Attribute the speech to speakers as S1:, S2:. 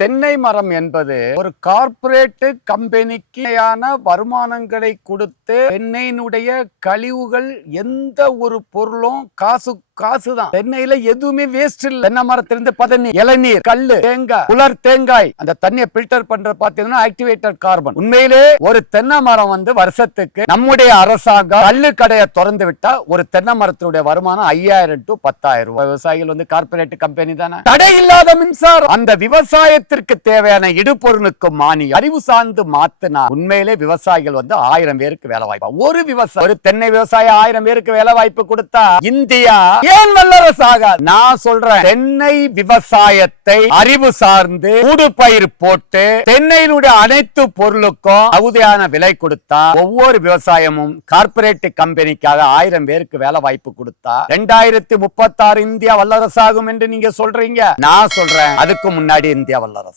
S1: தென்னை மரம் என்பது ஒரு கார்ப்பரேட் கம்பெனிக்கான வருமானங்களை கொடுத்து தென்னையினுடைய கழிவுகள் எந்த ஒரு பொருளும் காசு காசு தான் தென்னையில எதுவுமே வேஸ்ட் இல்ல. தென்னை மரத்திலிருந்து பதநீர் இளநீர் கல்லு தேங்காய் உலர் தேங்காய். அந்த தண்ணியை பில்டர் பண்ற பாத்தீங்கன்னா ஆக்டிவேட்டட் கார்பன் உண்மையிலே ஒரு தென்னை மரம் வந்து வருஷத்துக்கு நம்முடைய அரசாங்கம் கல்லு கடையை திறந்து விட்டா ஒரு தென்னை மரத்தினுடைய வருமானம் ஐயாயிரம் டு பத்தாயிரம் ரூபாய். விவசாயிகள் வந்து கார்ப்பரேட் கம்பெனி தானே. தடை இல்லாத மின்சாரம். அந்த விவசாயத்திற்கு தேவையான இடுபொருளுக்கு மானியம் அறிவு சார்ந்து மாத்தினா உண்மையிலே விவசாயிகள் வந்து ஆயிரம் பேருக்கு வேலை வாய்ப்பு. ஒரு விவசாயி ஒரு தென்னை விவசாயி ஆயிரம் பேருக்கு வேலை வாய்ப்பு கொடுத்தா இந்தியா ஏன் வல்லரசு ஆகாது? நான் சொல்றேன். தென்னை விவசாயத்தை அறிவு சார்ந்து ஊடு பயிர் போட்டு தென்னையினுடைய அனைத்து பொருளுக்கும் தகுதியான விலை கொடுத்தா ஒவ்வொரு விவசாயமும் கார்பரேட் கம்பெனிக்காக ஆயிரம் பேருக்கு வேலை வாய்ப்பு கொடுத்தா ரெண்டாயிரத்தி முப்பத்தாறு இந்தியா வல்லரசாகும் என்று நீங்க சொல்றீங்க. நான் சொல்றேன். அதுக்கு முன்னாடி இந்தியா வல்லரசு.